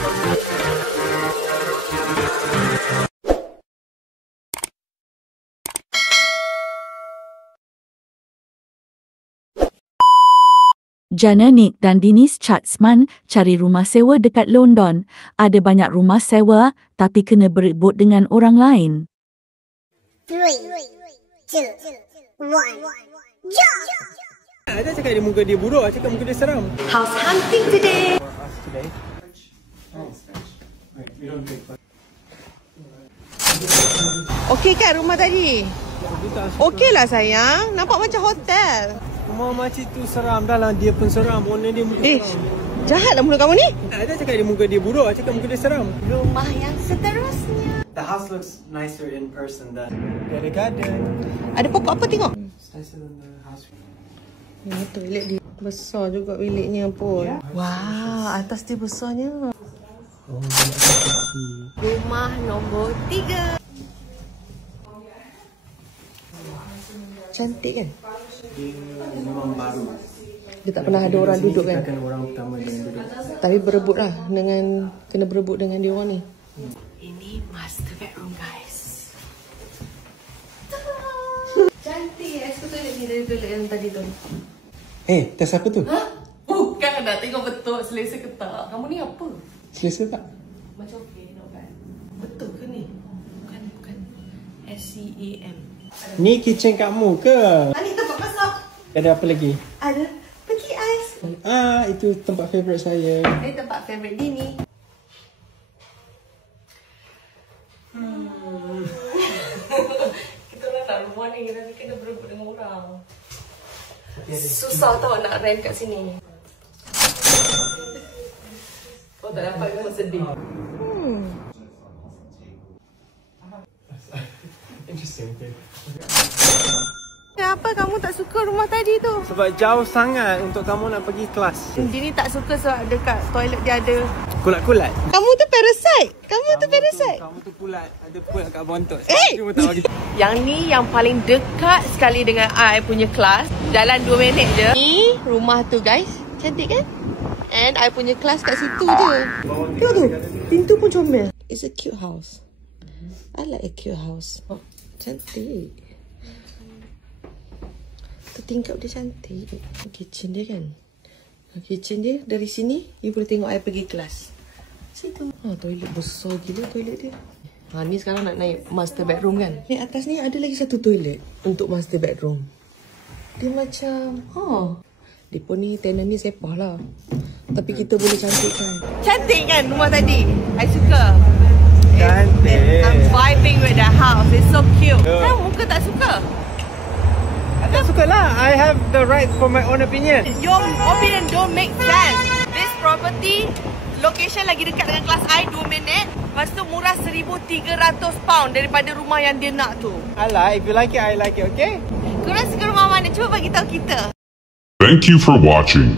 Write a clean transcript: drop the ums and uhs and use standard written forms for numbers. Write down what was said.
Jana Nick dan Dennis Chatsman cari rumah sewa dekat London. Ada banyak rumah sewa tapi kena berebut dengan orang lain. 3, 2, 1, jump! Ada cakap dia muka dia buruk, cakap muka dia seram. House hunting today! Okey kan rumah tadi? Okey lah sayang, nampak macam hotel. Rumah makcik tu seram dah lah, dia pun seram, owner dia muka seram. Jahat lah mulut kamu ni. Ada cakap dia muka dia buruk, cakap muka dia seram. Rumah yang seterusnya. The house looks nicer in person than... Dia ada garden. Ada pokok apa tengok? It's nicer than the house. Ini toilet dia. Besar juga biliknya pun. Wah, atas dia besarnya. Rumah nombor 3. Cantik kan? Dia memang baru. Dia tak pernah ada orang duduk kan? Kita orang utama yang duduk. Tapi berebut lah dengan, kena berebut dengan dia orang ni. Ini master bedroom guys. Cantik ya, aku toilet ni dari toilet yang tadi tu. Tes apa tu? Hah? Bukan dah tengok betul selesa ke tak? Kamu ni apa? Selesa tak? Macam okey, not bad. Betul ke ni? Bukan. SCAM. Ni kitchen kamu ke? Ni tempat masak. Ada apa lagi? Ada peti ais. Itu tempat favourite saya. Ini tempat favourite Dini. Kita orang nak rumah ni tapi kena berebut dengan orang. Susah tau nak rent kat sini. Oh tak dapat ke sedih. Interesting. Kenapa kamu tak suka rumah tadi tu? Sebab jauh sangat untuk kamu nak pergi kelas. Dini tak suka sebab dekat toilet dia ada Kulat-kulat. Kamu tu parasite. Kamu tu parasite. Kamu tu kulat. Ada pun kat bontot. Cuma tak bagi. Yang ni yang paling dekat sekali dengan I punya kelas. Jalan 2 minit je. Ni rumah tu guys. Cantik kan? And I punya kelas kat situ je. Tengok tu. Pintu pun comel. It's a cute house. I like a cute house. Oh, cantik. Tu tingkap dia cantik. Kitchen dia kan. Kitchen dia dari sini you boleh tengok I pergi kelas. Situ. Toilet besar gila toilet dia. Ni sekarang nak naik master bedroom kan. Ni atas ni ada lagi satu toilet untuk master bedroom. Dia macam dia pun ni tenant ni sepah lah. Tapi kita boleh cantikkan. Cantik kan rumah tadi? I suka. Cantik. I'm vibing with the house. It's so cute. Kenapa muka tak suka? Tak suka lah. I have the right for my own opinion. Your opinion don't make sense. This property, location lagi dekat dengan kelas I 2 minit. Lepas tu murah £1,300 daripada rumah yang dia nak tu. Alah, if you like it, I like it, okay? Korang suka rumah mana? Cuba bagi tahu kita. Thank you for watching.